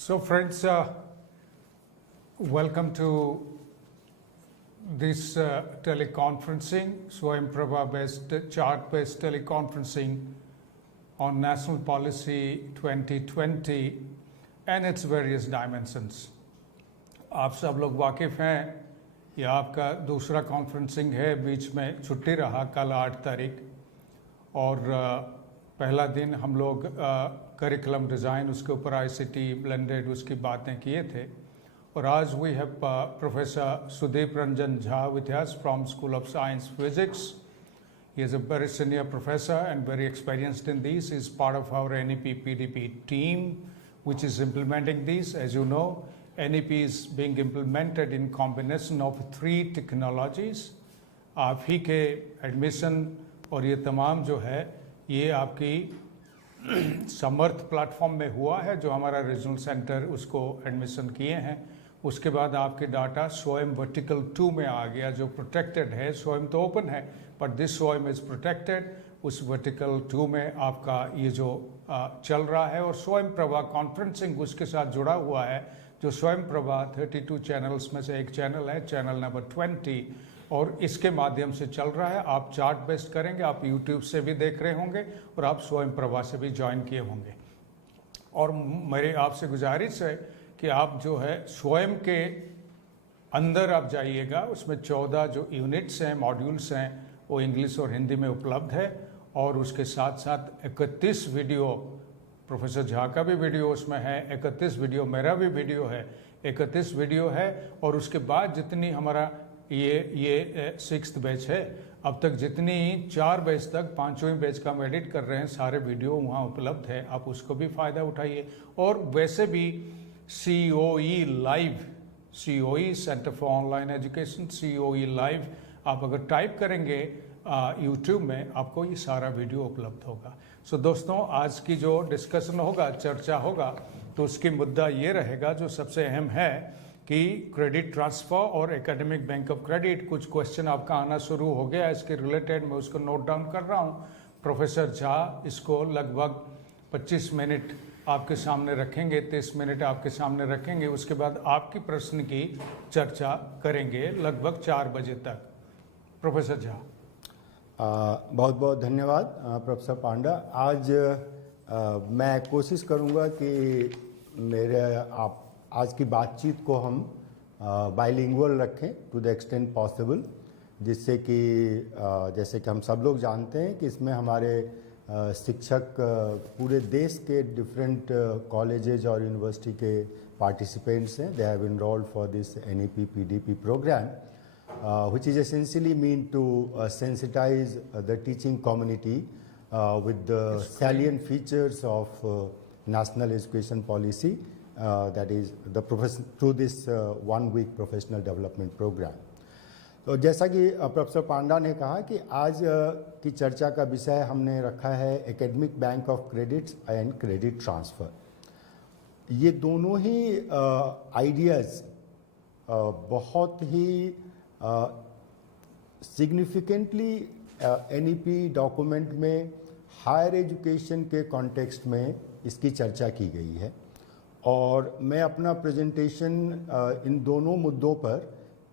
So friends, welcome to this teleconferencing, Swayam Prabha based chart-based teleconferencing on National Policy 2020 and its various dimensions. आप सब लोग वाकिफ़ हैं, ये आपका दूसरा कॉन्फ्रेंसिंग है, बीच में छुट्टी रहा कल 8 तारीख और पहला दिन हम लोग करिकुलम डिज़ाइन उसके ऊपर ICT ब्लेंडेड उसकी बातें किए थे और आज we have professor Sudeep Ranjan Jha with us from School of Science Physics. He is a very senior professor and very experienced in these. He is part of our NEP-PDP team which is implementing these. As you know, NEP is being implemented in combination of 3 technologies. आप ही के admission और ये तमाम जो है ये आपकी समर्थ platform में हुआ है जो हमारा रीजनल सेंटर उसको एडमिशन किए हैं। उसके बाद आपके डाटा स्वयं वर्टिकल 2 में आ गया जो प्रोटेक्टेड है। स्वयं तो ओपन है बट दिस स्वयं इज़ प्रोटेक्टेड। उस वर्टिकल 2 में आपका ये जो चल रहा है और स्वयं प्रभा कॉन्फ्रेंसिंग उसके साथ जुड़ा हुआ है जो स्वयं प्रभा 32 चैनल्स में से एक चैनल है, चैनल नंबर 20 और इसके माध्यम से चल रहा है। आप चार्ट बेस्ड करेंगे, आप YouTube से भी देख रहे होंगे और आप स्वयं प्रभा से भी ज्वाइन किए होंगे। और मेरी आपसे गुजारिश है कि आप जो है स्वयं के अंदर आप जाइएगा, उसमें 14 जो यूनिट्स हैं, मॉड्यूल्स हैं, वो इंग्लिश और हिंदी में उपलब्ध है और उसके साथ साथ 31 वीडियो, प्रोफेसर झा का भी वीडियो उसमें है, 31 वीडियो मेरा भी वीडियो है, 31 वीडियो है और उसके बाद जितनी हमारा ये 6th बैच है, अब तक जितनी 4 बैच तक 5वीं बैच का हम एडिट कर रहे हैं, सारे वीडियो वहाँ उपलब्ध है, आप उसको भी फ़ायदा उठाइए। और वैसे भी COE live, COE centre for online education, COE live आप अगर टाइप करेंगे YouTube में आपको ये सारा वीडियो उपलब्ध होगा। सो दोस्तों, आज की जो डिस्कशन होगा, चर्चा होगा, तो उसकी मुद्दा ये रहेगा जो सबसे अहम है कि क्रेडिट ट्रांसफ़र और एकेडमिक बैंक ऑफ क्रेडिट। कुछ क्वेश्चन आपका आना शुरू हो गया इसके रिलेटेड, मैं उसको नोट डाउन कर रहा हूँ। प्रोफेसर झा इसको लगभग 25 मिनट आपके सामने रखेंगे, 30 मिनट आपके सामने रखेंगे, उसके बाद आपकी प्रश्न की चर्चा करेंगे लगभग 4 बजे तक। प्रोफेसर झा। बहुत बहुत धन्यवाद प्रोफेसर पांडा। आज मैं कोशिश करूँगा कि आप आज की बातचीत को हम बाइलिंगुअल रखें टू द एक्सटेंट पॉसिबल, जिससे कि जैसे कि हम सब लोग जानते हैं कि इसमें हमारे शिक्षक पूरे देश के डिफरेंट कॉलेजेज और यूनिवर्सिटी के पार्टिसिपेंट्स हैं। They have enrolled for this NEP-PDP program which is essentially mean to sensitize the teaching community with the salient features of national education policy, that is the through this 1-week professional development program. तो जैसा कि professor पांडा ने कहा कि आज की चर्चा का विषय हमने रखा है academic bank of credits and credit transfer. ये दोनों ही आइडियाज़ बहुत ही सिग्निफिकेंटली NEP डॉक्यूमेंट में हायर एजुकेशन के कॉन्टेक्स्ट में इसकी चर्चा की गई है और मैं अपना प्रेजेंटेशन इन दोनों मुद्दों पर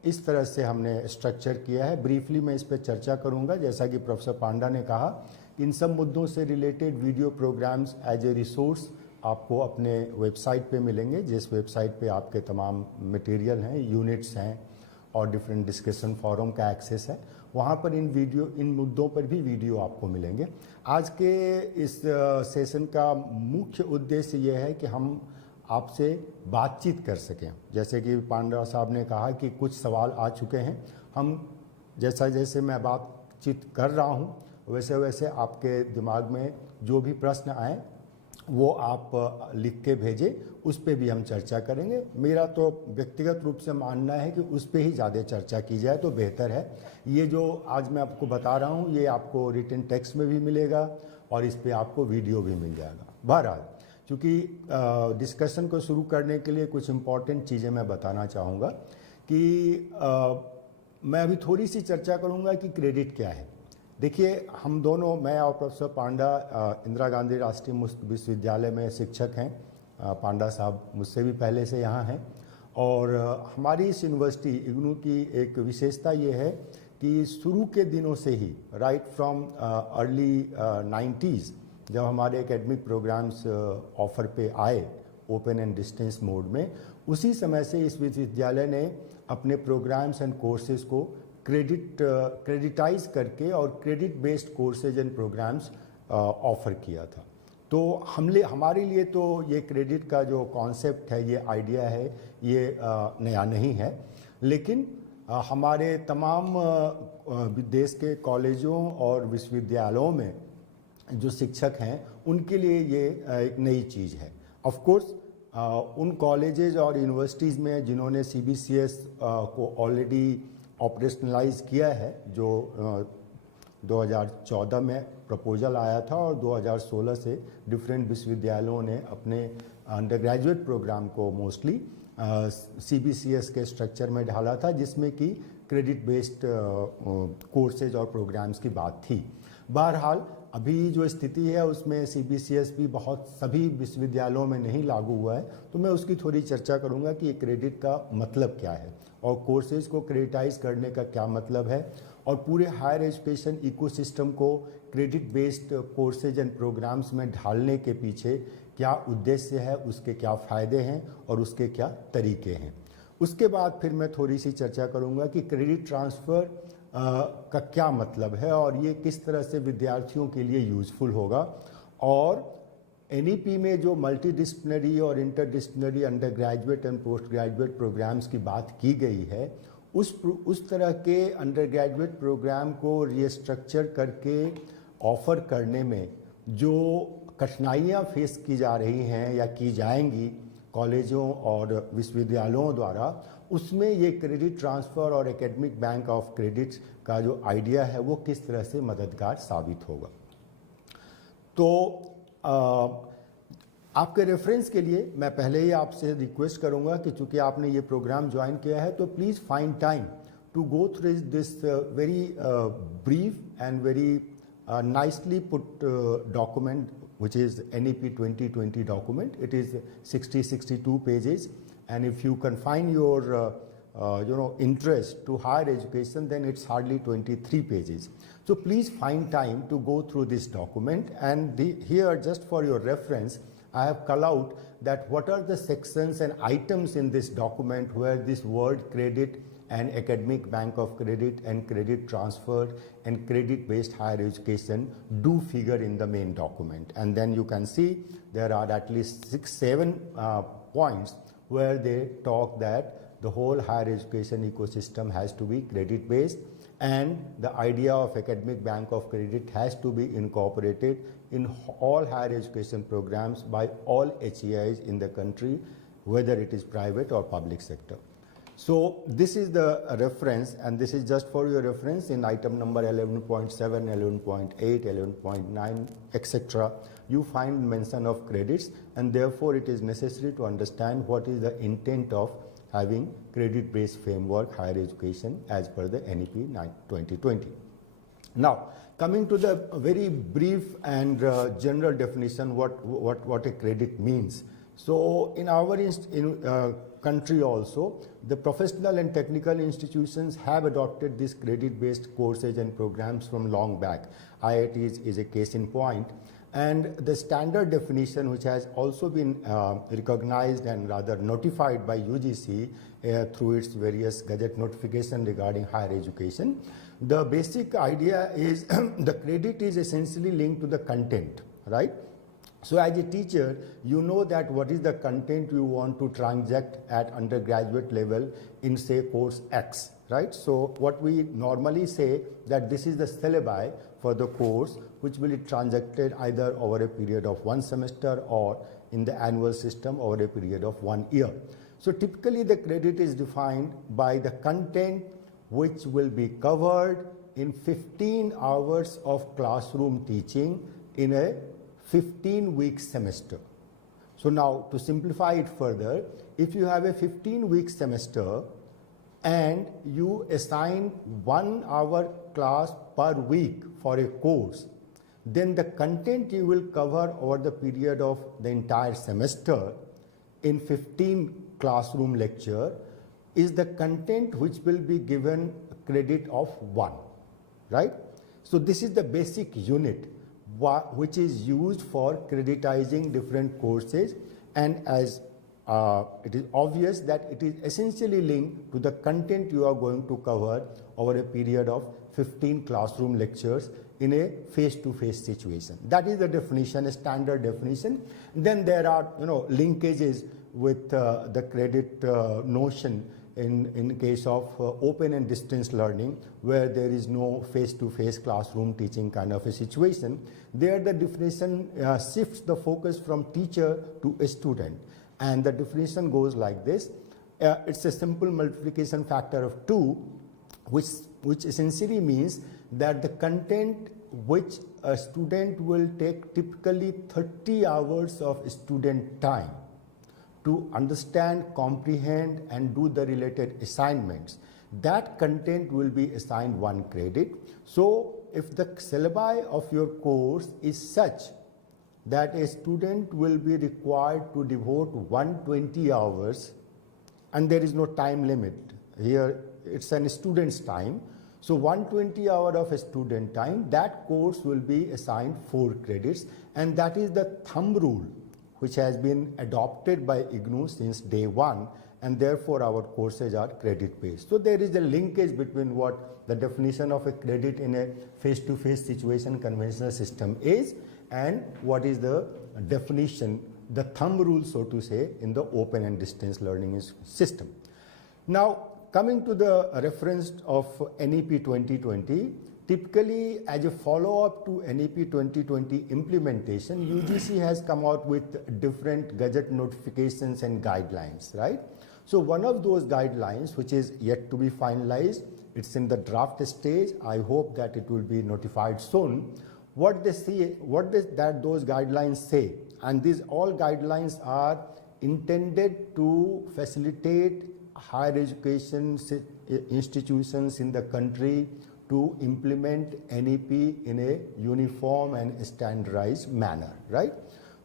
इस तरह से हमने स्ट्रक्चर किया है। ब्रीफली मैं इस पर चर्चा करूंगा। जैसा कि प्रोफेसर पांडा ने कहा, इन सब मुद्दों से related video programs as a resource आपको अपने वेबसाइट पे मिलेंगे, जिस वेबसाइट पे आपके तमाम मटेरियल हैं, यूनिट्स हैं और डिफरेंट डिस्कशन फोरम का एक्सेस है। वहाँ पर इन मुद्दों पर भी वीडियो आपको मिलेंगे। आज के इस सेशन का मुख्य उद्देश्य ये है कि हम आपसे बातचीत कर सकें। जैसे कि पांडा साहब ने कहा कि कुछ सवाल आ चुके हैं, हम जैसे मैं बातचीत कर रहा हूँ वैसे वैसे आपके दिमाग में जो भी प्रश्न आए वो आप लिख के भेजें, उस पे भी हम चर्चा करेंगे। मेरा तो व्यक्तिगत रूप से मानना है कि उस पे ही ज़्यादा चर्चा की जाए तो बेहतर है। ये जो आज मैं आपको बता रहा हूँ ये आपको रिटन टेक्स्ट में भी मिलेगा और इस पे आपको वीडियो भी मिल जाएगा। बहरहाल, चूँकि डिस्कशन को शुरू करने के लिए कुछ इम्पॉर्टेंट चीज़ें मैं बताना चाहूँगा कि मैं अभी थोड़ी सी चर्चा करूँगा कि क्रेडिट क्या है। देखिए, हम दोनों, मैं और प्रोफेसर पांडा इंदिरा गांधी राष्ट्रीय मुक्त विश्वविद्यालय में शिक्षक हैं पांडा साहब मुझसे भी पहले से यहाँ हैं। और हमारी इस यूनिवर्सिटी इग्नू की एक विशेषता ये है कि शुरू के दिनों से ही राइट फ्रॉम अर्ली 90s जब हमारे एकेडमिक प्रोग्राम्स ऑफर पे आए ओपन एंड डिस्टेंस मोड में, उसी समय से इस विश्वविद्यालय ने अपने प्रोग्राम्स एंड कोर्सेज को क्रेडिटाइज करके और credit based courses and programmes offer किया था। तो हमारे लिए तो ये क्रेडिट का जो कॉन्सेप्ट है, ये आइडिया है, ये नया नहीं है, लेकिन हमारे तमाम देश के कॉलेजों और विश्वविद्यालयों में जो शिक्षक हैं उनके लिए ये एक नई चीज़ है। ऑफ कोर्स उन कॉलेजेज और यूनिवर्सिटीज़ में जिन्होंने CBCS को ऑलरेडी ऑपरेशनलाइज किया है, जो 2014 में प्रपोजल आया था और 2016 से डिफरेंट विश्वविद्यालयों ने अपने अंडर ग्रेजुएट प्रोग्राम को मोस्टली CBCS के स्ट्रक्चर में ढाला था, जिसमें कि क्रेडिट बेस्ड कोर्सेज और प्रोग्राम्स की बात थी। बहरहाल अभी जो स्थिति है उसमें CBCS भी बहुत सभी विश्वविद्यालयों में नहीं लागू हुआ है, तो मैं उसकी थोड़ी चर्चा करूंगा कि क्रेडिट का मतलब क्या है और कोर्सेज को क्रेडिटाइज करने का क्या मतलब है, और पूरे हायर एजुकेशन इकोसिस्टम को credit based courses and programmes में ढालने के पीछे क्या उद्देश्य है, उसके क्या फ़ायदे हैं और उसके क्या तरीके हैं। उसके बाद फिर मैं थोड़ी सी चर्चा करूंगा कि क्रेडिट ट्रांसफ़र का क्या मतलब है और ये किस तरह से विद्यार्थियों के लिए यूज़फुल होगा, और NEP में जो मल्टीडिसिप्लिनरी और interdisciplinary undergraduate and postgraduate programmes की बात की गई है, उस तरह के अंडर ग्रेजुएट प्रोग्राम को रीस्ट्रक्चर करके ऑफ़र करने में जो कठिनाइयाँ फेस की जा रही हैं या की जाएंगी कॉलेजों और विश्वविद्यालयों द्वारा, उसमें ये क्रेडिट ट्रांसफ़र और एकेडमिक बैंक ऑफ क्रेडिट्स का जो आइडिया है वो किस तरह से मददगार साबित होगा। तो आपके रेफरेंस के लिए मैं पहले ही आपसे रिक्वेस्ट करूंगा कि चूंकि आपने ये प्रोग्राम ज्वाइन किया है तो please find time to go through this very brief and very nicely put document, which is NEP-2020 document. It is 62 pages, and if you confine your interest to higher education, then it's hardly 23 pages. So please find time to go through this document, and here just for your reference I have called out that what are the sections and items in this document where this word credit and academic bank of credit and credit transfer and credit based higher education do figure in the main document. And then you can see there are at least 6-7 points where they talk that the whole higher education ecosystem has to be credit based, and the idea of academic bank of credit has to be incorporated in all higher education programs by all HEIs in the country, whether it is private or public sector. So this is the reference, and this is just for your reference. In item number 11.7, 11.8, 11.9, etc. you find mention of credits, and therefore it is necessary to understand what is the intent of having credit based framework higher education as per the NEP 2020. Now coming to the very brief and general definition what a credit means. So in our country also, the professional and technical institutions have adopted these credit-based courses and programs from long back. IITs is a case in point. And the standard definition, which has also been recognized and rather notified by UGC through its various gazette notification regarding higher education, the basic idea is the credit is essentially linked to the content, right? So as a teacher, you know that what is the content you want to transact at undergraduate level in say course X, right? So what we normally say that this is the syllabi for the course which will be transacted either over a period of one semester or in the annual system over a period of 1 year. So typically the credit is defined by the content which will be covered in 15 hours of classroom teaching in a 15-week semester. So now to simplify it further, if you have a 15-week semester and you assign 1 hour class per week for a course, then the content you will cover over the period of the entire semester in 15 classroom lecture is the content which will be given credit of 1, right? So this is the basic unit which is used for creditizing different courses, and as it is obvious that it is essentially linked to the content you are going to cover over a period of 15 classroom lectures in a face-to-face situation. That is the definition, a standard definition. Then there are linkages with the credit notion in case of open and distance learning, where there is no face-to-face classroom teaching kind of a situation. There the definition shifts the focus from teacher to a student, and the definition goes like this. It's a simple multiplication factor of 2, which essentially means that the content which a student will take typically 30 hours of student time to understand, comprehend, and do the related assignments, that content will be assigned 1 credit. So if the syllabi of your course is such that a student will be required to devote 120 hours, and there is no time limit here, it's an student's time, so 120 hours of a student time, that course will be assigned 4 credits, and that is the thumb rule which has been adopted by IGNOU since day 1, and therefore our courses are credit based. So there is a linkage between what the definition of a credit in a face-to-face situation conventional system is and what is the definition, the thumb rule so to say, in the open and distance learning system. Now coming to the reference of NEP 2020, typically as a follow-up to NEP 2020 implementation, UGC has come out with different gazette notifications and guidelines, right? So one of those guidelines, which is yet to be finalized, it's in the draft stage. I hope that it will be notified soon. What they say, those guidelines say, and these all guidelines are intended to facilitate higher education institutions in the country to implement NEP in a uniform and standardized manner, right?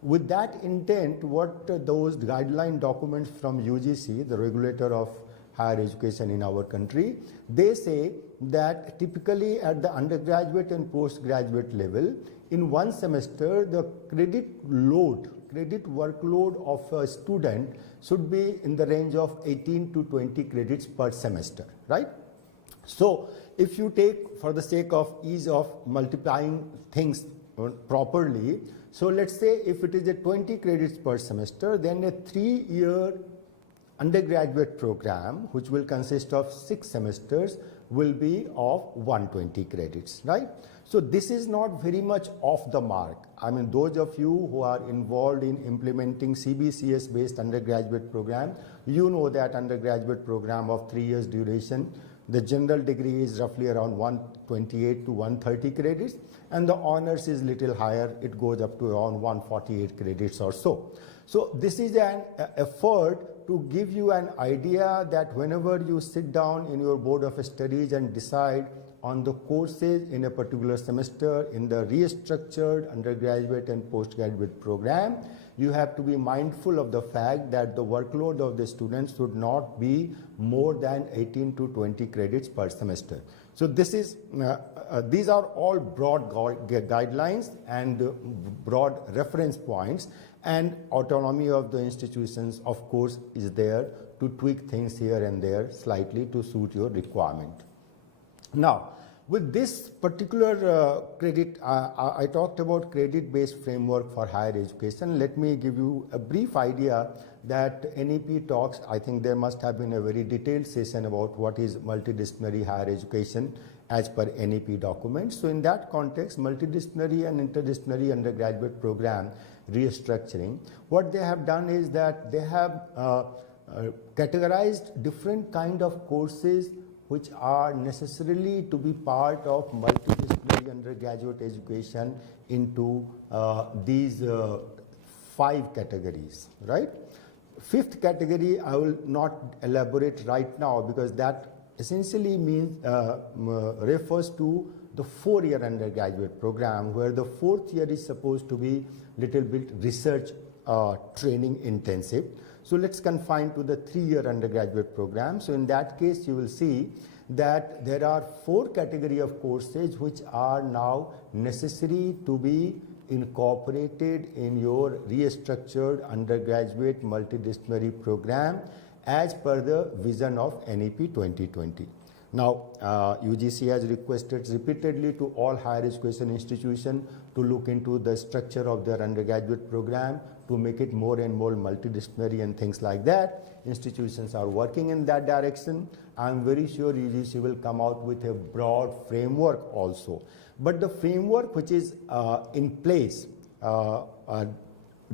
With that intent, what those guideline documents from UGC, the regulator of higher education in our country, they say that typically at the undergraduate and postgraduate level, in one semester, the credit workload of a student should be in the range of 18 to 20 credits per semester, right? So if you take, for the sake of ease of multiplying things properly, so let's say if it is a 20 credits per semester, then a 3-year undergraduate program, which will consist of 6 semesters, will be of 120 credits, right? So this is not very much off the mark. I mean, those of you who are involved in implementing CBCS based undergraduate program, you know that undergraduate program of 3 years duration, the general degree is roughly around 128 to 130 credits, and the honors is little higher, it goes up to around 148 credits or so. So this is an effort to give you an idea that whenever you sit down in your board of studies and decide on the courses in a particular semester in the restructured undergraduate and postgraduate program, you have to be mindful of the fact that the workload of the students should not be more than 18 to 20 credits per semester. So this is, these are all broad guidelines and broad reference points, and autonomy of the institutions, of course, is there to tweak things here and there slightly to suit your requirement. Now, with this particular credit, I talked about credit-based framework for higher education. Let me give you a brief idea that NEP talks. I think there must have been a very detailed session about what is multidisciplinary higher education as per NEP documents. So in that context, multidisciplinary and interdisciplinary undergraduate program restructuring, what they have done is that they have categorized different kind of courses which are necessarily to be part of multidisciplinary undergraduate education into these 5 categories, right? 5th category I will not elaborate right now because that essentially means refers to the 4-year undergraduate program, where the 4th year is supposed to be little bit research training intensive. So let's confine to the 3-year undergraduate program. So in that case, you will see that there are 4 category of courses which are now necessary to be incorporated in your restructured undergraduate multidisciplinary program as per the vision of NEP 2020. Now, UGC has requested repeatedly to all higher education institutions to look into the structure of their undergraduate program to make it more and more multidisciplinary and things like that. Institutions are working in that direction. I'm very sure UGC will come out with a broad framework also. But the framework which is in place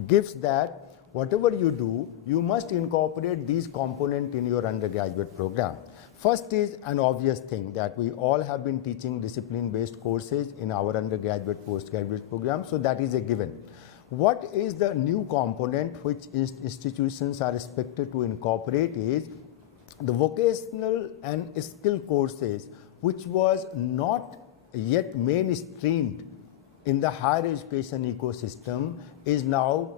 gives that whatever you do, you must incorporate these components in your undergraduate program. First is an obvious thing that we all have been teaching discipline-based courses in our undergraduate postgraduate program, so that is a given. What is the new component which institutions are expected to incorporate is the vocational and skill courses, which was not yet mainstreamed in the higher education ecosystem, is now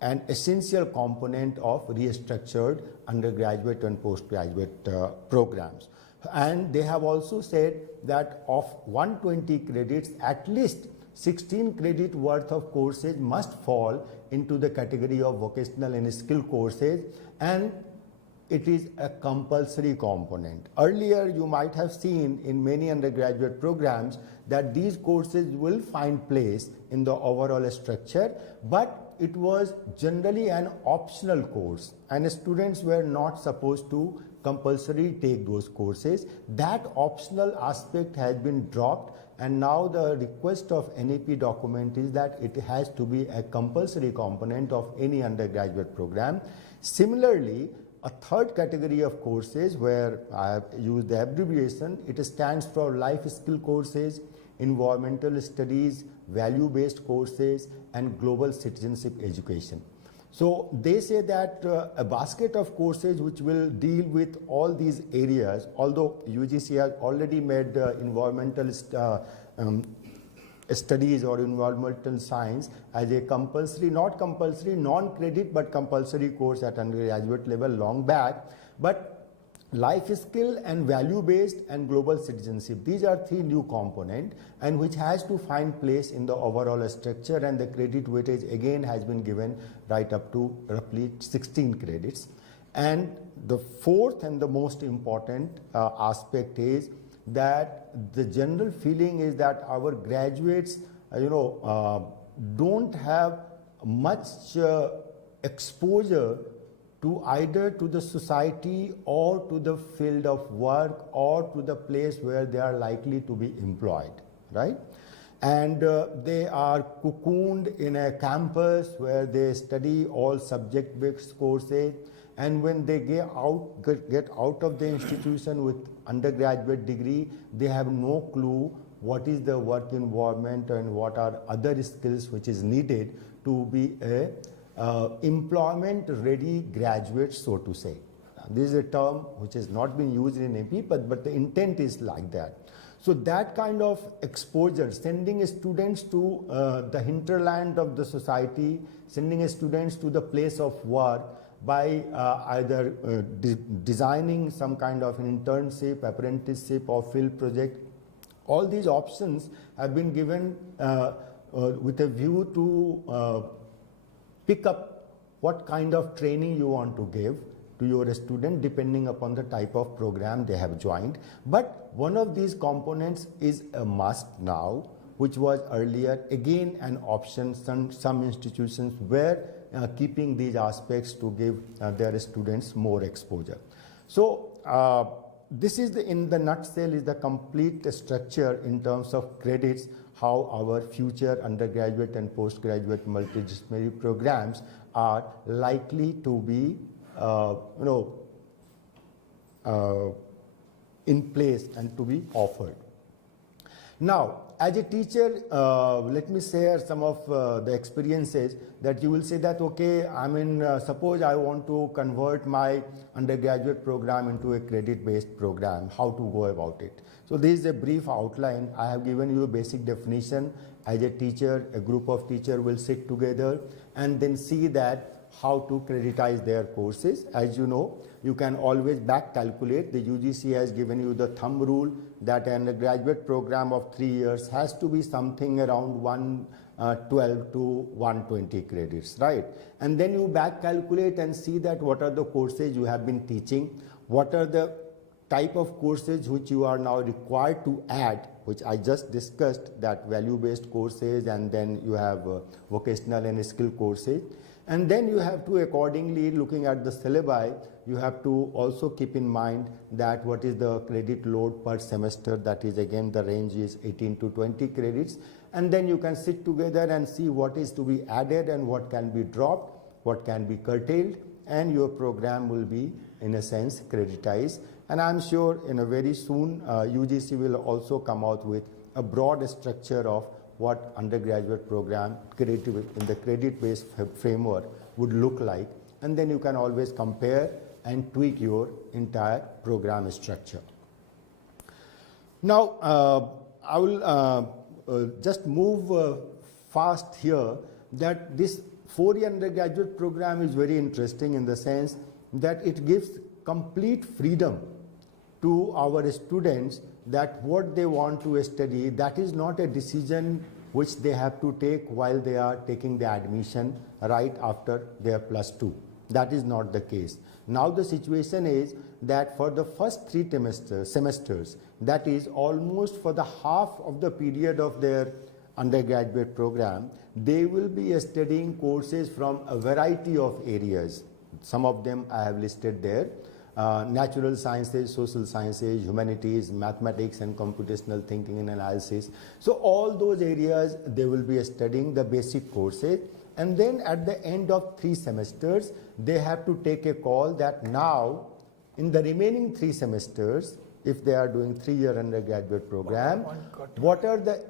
an essential component of restructured undergraduate and postgraduate programs. And they have also said that of 120 credits, at least 16 credit worth of courses must fall into the category of vocational and skill courses, and it is a compulsory component. Earlier, you might have seen in many undergraduate programs that these courses will find place in the overall structure, but it was generally an optional course and students were not supposed to compulsorily take those courses. That optional aspect has been dropped, and now the request of NEP document is that it has to be a compulsory component of any undergraduate program. Similarly, a third category of courses where I have used the abbreviation, it stands for life skill courses, environmental studies, value-based courses, and global citizenship education. So they say that a basket of courses which will deal with all these areas, although UGC has already made environmental studies or environmental science as a compulsory, not compulsory, non-credit but compulsory course at undergraduate level long back, but life skill and value-based and global citizenship, these are 3 new components and which has to find place in the overall structure, and the credit weightage again has been given right up to roughly 16 credits. And the fourth and the most important aspect is that the general feeling is that our graduates don't have much exposure to either to the society or to the field of work or to the place where they are likely to be employed, right? And they are cocooned in a campus where they study all subject-based courses, and when they get out of the institution with undergraduate degree, they have no clue what is the work environment and what are other skills which is needed to be a employment-ready graduate, so to say. This is a term which has not been used in AP, but the intent is like that. So that kind of exposure, sending students to the hinterland of the society, sending students to the place of work by either designing some kind of an internship, apprenticeship or field project, all these options have been given with a view to pick up what kind of training you want to give to your student depending upon the type of program they have joined. But one of these components is a must now, which was earlier again an option. Some institutions were keeping these aspects to give their students more exposure. So this is in the nutshell is the complete structure in terms of credits, how our future undergraduate and postgraduate multidisciplinary programs are likely to be in place and to be offered. Now, as a teacher, let me share some of the experiences that you will say that, okay, suppose I want to convert my undergraduate program into a credit-based program, how to go about it. So this is a brief outline. I have given you a basic definition. As a teacher, a group of teachers will sit together and then see that how to creditize their courses. As you know, you can always back calculate. The UGC has given you the thumb rule that an undergraduate program of 3 years has to be something around 112 to 120 credits, right? And then you back calculate and see that what are the courses you have been teaching, what are the type of courses which you are now required to add, which I just discussed, that value-based courses, and then you have vocational and skill courses. And then you have to, accordingly, looking at the syllabi, you have to also keep in mind that what is the credit load per semester. That is, again, the range is 18 to 20 credits. And then you can sit together and see what is to be added and what can be dropped, what can be curtailed, and your program will be, in a sense, creditized. And I'm sure in a very soon, UGC will also come out with a broad structure of what undergraduate program in the credit-based framework would look like. And then you can always compare and tweak your entire program structure. Now, I will just move fast here, that this 4-year undergraduate program is very interesting in the sense that it gives complete freedom to our students that what they want to study, that is not a decision which they have to take while they are taking the admission right after their +2. That is not the case. Now the situation is that for the first 3 semesters, that is almost for the half of the period of their undergraduate program, they will be studying courses from a variety of areas. Some of them I have listed there. Natural sciences, social sciences, humanities, mathematics and computational thinking and analysis. So all those areas they will be studying the basic courses, and then at the end of 3 semesters they have to take a call that now in the remaining 3 semesters, if they are doing 3-year undergraduate program, what are the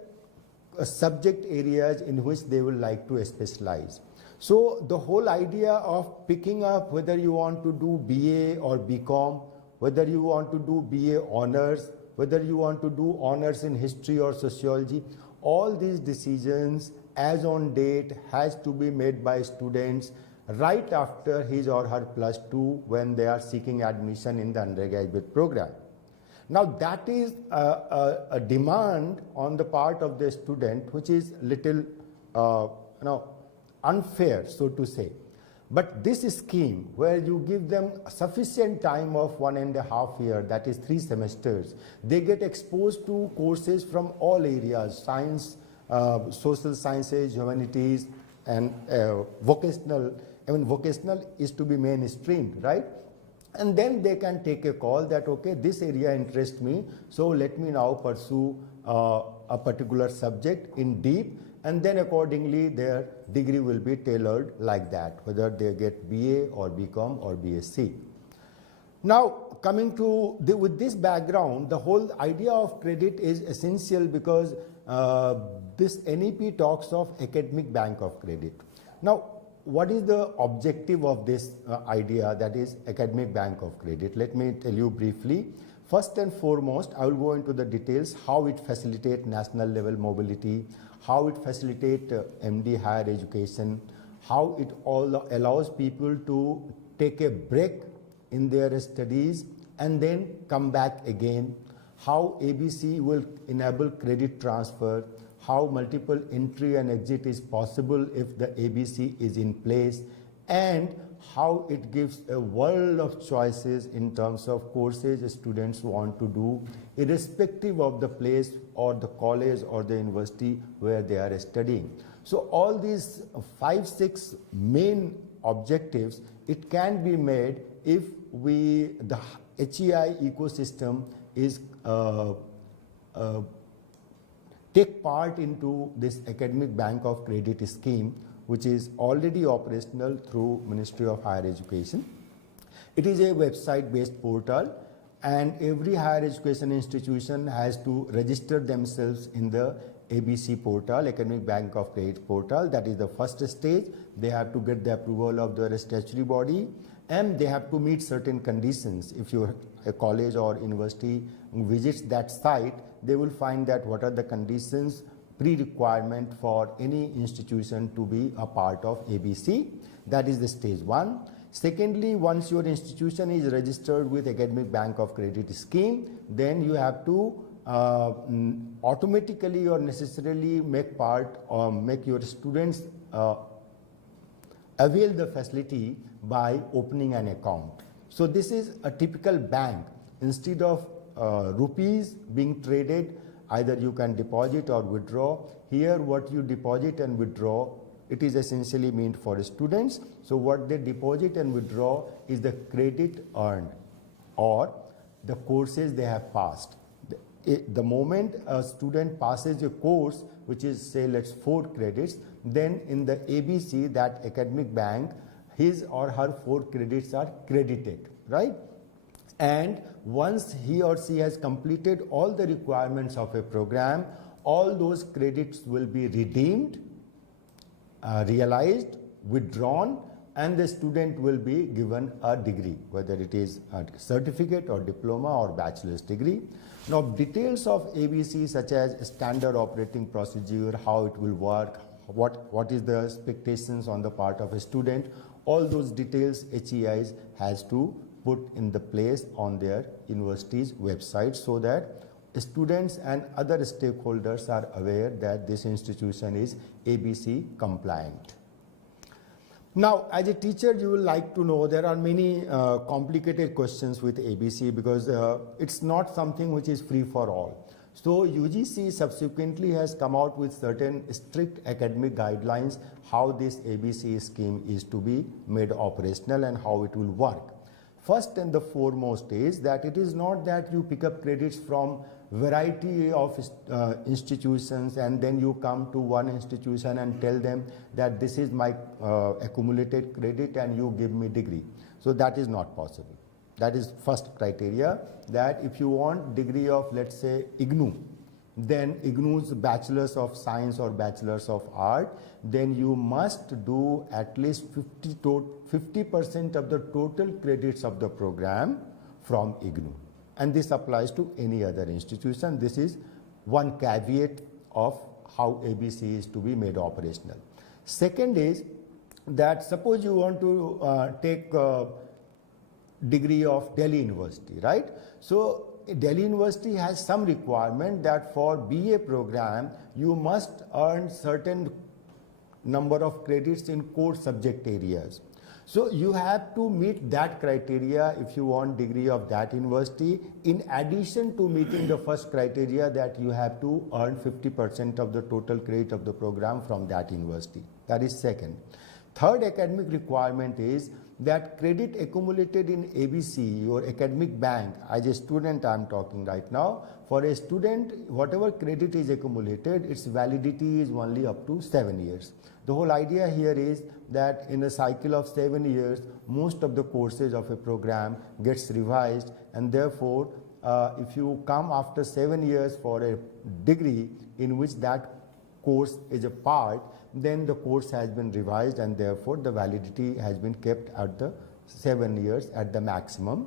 subject areas in which they would like to specialize. So the whole idea of picking up whether you want to do BA or BCom, whether you want to do BA honors, whether you want to do honors in history or sociology, all these decisions as on date has to be made by students right after his or her +2 when they are seeking admission in the undergraduate program. Now that is a demand on the part of the student which is little unfair, so to say. But this scheme where you give them sufficient time of 1.5 years, that is 3 semesters, they get exposed to courses from all areas, science, social sciences, humanities, and vocational. I mean, vocational is to be mainstreamed, right? And then they can take a call that, okay, this area interests me, so let me now pursue a particular subject in deep, and then accordingly their degree will be tailored like that, whether they get BA or BCom or BSc. Now, coming to with this background, the whole idea of credit is essential because this NEP talks of academic bank of credit. Now, what is the objective of this idea, that is academic bank of credit? Let me tell you briefly. First and foremost, I will go into the details, how it facilitates national level mobility, how it facilitates MD higher education, how it all allows people to take a break in their studies and then come back again, how ABC will enable credit transfer, how multiple entry and exit is possible if the ABC is in place, and how it gives a world of choices in terms of courses students want to do, irrespective of the place or the college or the university where they are studying. So all these 5-6 main objectives, it can be made if the HEI ecosystem is take part into this academic bank of credit scheme, which is already operational through Ministry of Higher Education. It is a website based portal, and every higher education institution has to register themselves in the ABC portal, Academic Bank of Credit portal. That is the first stage. They have to get the approval of their statutory body, and they have to meet certain conditions. If you're a college or university visits that site, they will find that what are the conditions, pre-requirement for any institution to be a part of ABC. That is the stage one. Secondly, once your institution is registered with Academic Bank of Credit scheme, then you have to automatically or necessarily make your students avail the facility by opening an account. So this is a typical bank. Instead of rupees being traded, either you can deposit or withdraw. Here what you deposit and withdraw, it is essentially meant for students. So what they deposit and withdraw is the credit earned or the courses they have passed. The moment a student passes a course, which is say let's 4 credits, then in the ABC, that academic bank, his or her 4 credits are credited, right? And once he or she has completed all the requirements of a program, all those credits will be redeemed, realized, withdrawn, and the student will be given a degree, whether it is a certificate or diploma or bachelor's degree. Now, details of ABC such as standard operating procedure, how it will work, what is the expectations on the part of a student, all those details HEIs has to put in the place on their university's website so that students and other stakeholders are aware that this institution is ABC compliant. Now, as a teacher, you will like to know there are many complicated questions with ABC because it's not something which is free for all. So UGC subsequently has come out with certain strict academic guidelines how this ABC scheme is to be made operational and how it will work. First and the foremost is that it is not that you pick up credits from variety of institutions and then you come to one institution and tell them that this is my accumulated credit and you give me degree. So that is not possible. That is first criteria, that if you want degree of, let's say, IGNOU, then IGNOU's Bachelor's of Science or Bachelor's of Art, then you must do at least 50% of the total credits of the program from IGNOU. And this applies to any other institution. This is one caveat of how ABC is to be made operational. Second is that suppose you want to take degree of Delhi University, right? So Delhi University has some requirement that for BA program you must earn certain number of credits in core subject areas. So you have to meet that criteria if you want degree of that university, in addition to meeting the first criteria that you have to earn 50% of the total credit of the program from that university. That is second. Third academic requirement is that credit accumulated in ABC, your academic bank, as a student I am talking right now, for a student, whatever credit is accumulated, its validity is only up to 7 years. The whole idea here is that in a cycle of 7 years, most of the courses of a program gets revised, and therefore, if you come after 7 years for a degree in which that course is a part, then the course has been revised and therefore the validity has been kept at the 7 years at the maximum.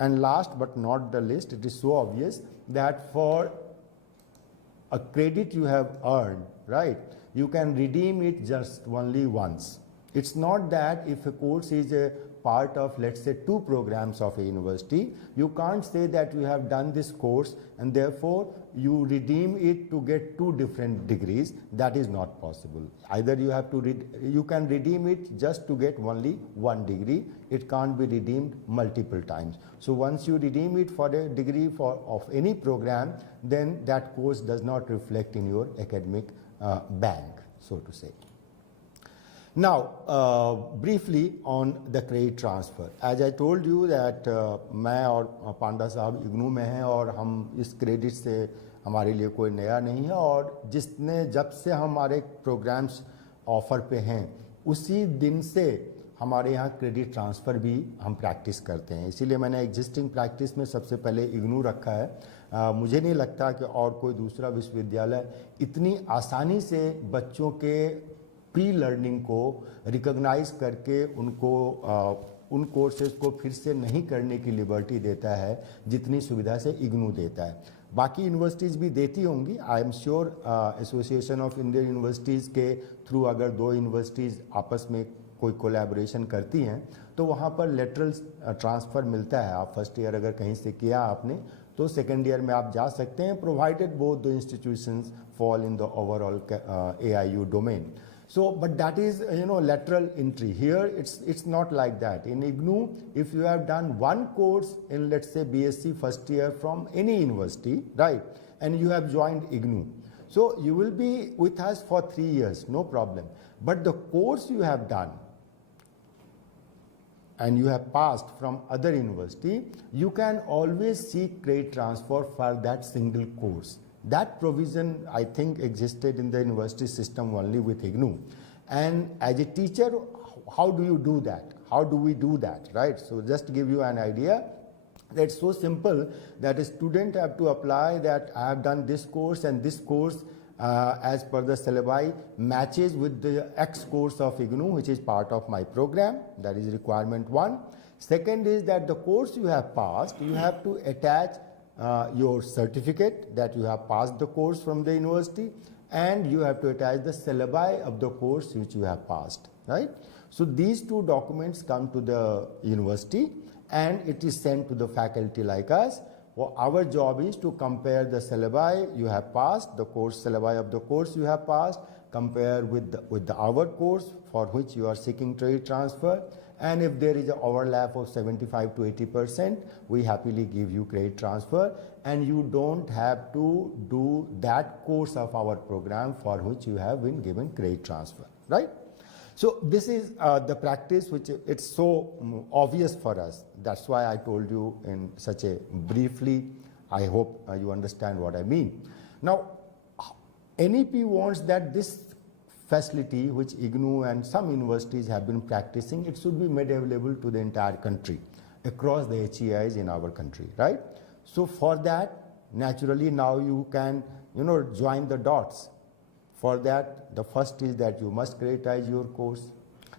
And last but not the least, it is so obvious that for a credit you have earned, right, you can redeem it just only once. It's not that if a course is a part of, let's say, 2 programs of a university, you can't say that you have done this course and therefore you redeem it to get 2 different degrees. That is not possible. Either you have to you can redeem it just to get only 1 degree. It can't be redeemed multiple times. So once you redeem it for a degree of any program, then that course does not reflect in your academic bank, so to say. Now, briefly on the credit transfer. As I told you that मैं और पांडा साहब इग्नू में हैं और हम इस credit से हमारे लिए कोई नया नहीं है, और जिसने जब से हमारे प्रोग्राम्स ऑफर पे हैं उसी दिन से हमारे यहाँ क्रेडिट ट्रांसफ़र भी हम प्रैक्टिस करते हैं, इसीलिए मैंने एग्जिस्टिंग प्रैक्टिस में सबसे पहले इग्नू रखा है। मुझे नहीं लगता कि और कोई दूसरा विश्वविद्यालय इतनी आसानी से बच्चों के प्री लर्निंग को रिकॉग्नाइज करके उनको उन कोर्सेज को फिर से नहीं करने की लिबर्टी देता है जितनी सुविधा से इग्नू देता है। बाकी यूनिवर्सिटीज़ भी देती होंगी, I am sure association of Indian universities के थ्रू अगर दो यूनिवर्सिटीज़ आपस में कोई कोलैबोरेशन करती हैं तो वहाँ पर लेटरल ट्रांसफ़र मिलता है। आप फर्स्ट ईयर अगर कहीं से किया आपने तो सेकेंड ईयर में आप जा सकते हैं, provided both the institutions fall in the overall AIU domain. So, but that is lateral entry. Here it's not like that. In IGNOU, if you have done one course in, let's say, BSc first year from any university, right, and you have joined IGNOU, so you will be with us for 3 years, no problem. But the course you have done and you have passed from other university, you can always seek credit transfer for that single course. That provision, I think, existed in the university system only with IGNOU. And as a teacher, how do you do that? How do we do that, right? So just to give you an idea, that's so simple that a student have to apply that I have done this course and this course as per the syllabi matches with the X course of IGNOU, which is part of my program. That is requirement 1. Second is that the course you have passed, you have to attach your certificate that you have passed the course from the university, and you have to attach the syllabi of the course which you have passed, right? So these two documents come to the university and it is sent to the faculty like us. Well, our job is to compare the syllabi you have passed, the course syllabi of the course you have passed, compare with our course for which you are seeking credit transfer, and if there is an overlap of 75 to 80%, we happily give you credit transfer, and you don't have to do that course of our program for which you have been given credit transfer, right? So this is the practice which it's so obvious for us. That's why I told you in such a briefly. I hope you understand what I mean. Now, NEP wants that this facility which IGNOU and some universities have been practicing, it should be made available to the entire country, across the HEIs in our country, right? So for that, naturally now you can, join the dots. For that, the first is that you must creditize your course.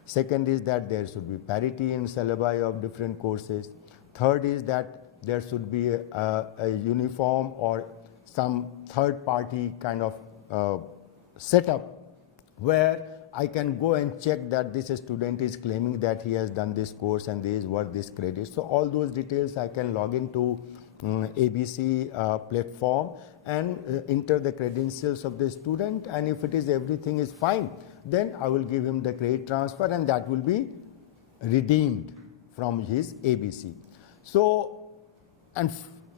Second is that there should be parity in syllabi of different courses. Third is that there should be a uniform or some third party kind of setup where I can go and check that this student is claiming that he has done this course and this is worth this credit. So all those details I can log into ABC platform and enter the credentials of the student, and if it is everything is fine, then I will give him the credit transfer and that will be redeemed from his ABC. So, and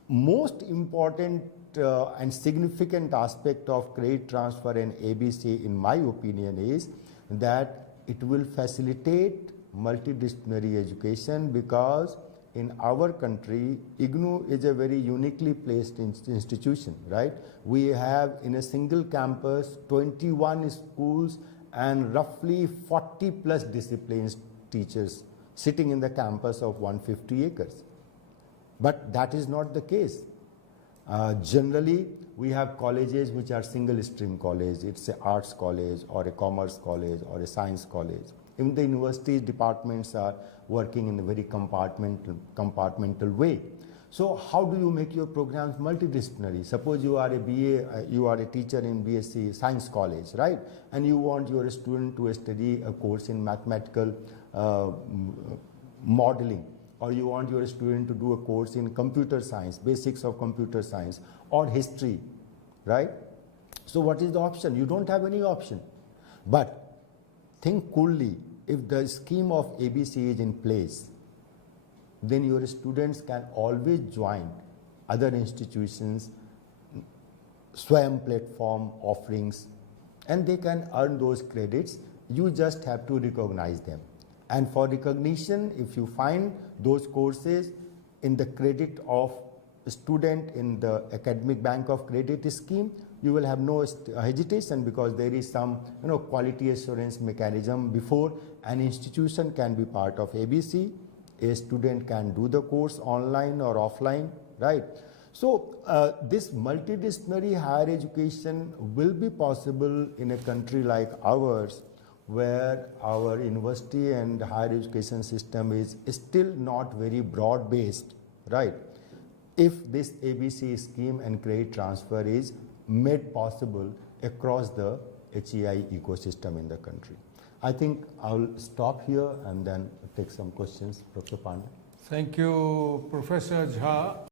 most important and significant aspect of credit transfer and ABC in my opinion is that it will facilitate multidisciplinary education, because in our country IGNOU is a very uniquely placed institution, right? We have in a single campus 21 schools and roughly 40 plus disciplines teachers sitting in the campus of 150 acres. But that is not the case. Generally, we have colleges which are single stream college. It's an arts college or a commerce college or a science college. Even the university departments are working in a very compartmental way. So how do you make your programs multidisciplinary? Suppose you are a BA, you are a teacher in BSc Science College, right? And you want your student to study a course in mathematical modeling, or you want your student to do a course in computer science, basics of computer science, or history, right? So what is the option? You don't have any option. But think coolly, if the scheme of ABC is in place, then your students can always join other institutions, Swayam platform offerings, and they can earn those credits. You just have to recognize them. And for recognition, if you find those courses in the credit of a student in the academic bank of credit scheme, you will have no hesitation, because there is some quality assurance mechanism before an institution can be part of ABC, a student can do the course online or offline, right? So this multidisciplinary higher education will be possible in a country like ours, where our university and higher education system is still not very broad based, right? If this ABC scheme and credit transfer is made possible across the HEI ecosystem in the country. I think I'll stop here and then take some questions, Dr. Pandey. Thank you, Professor Jha.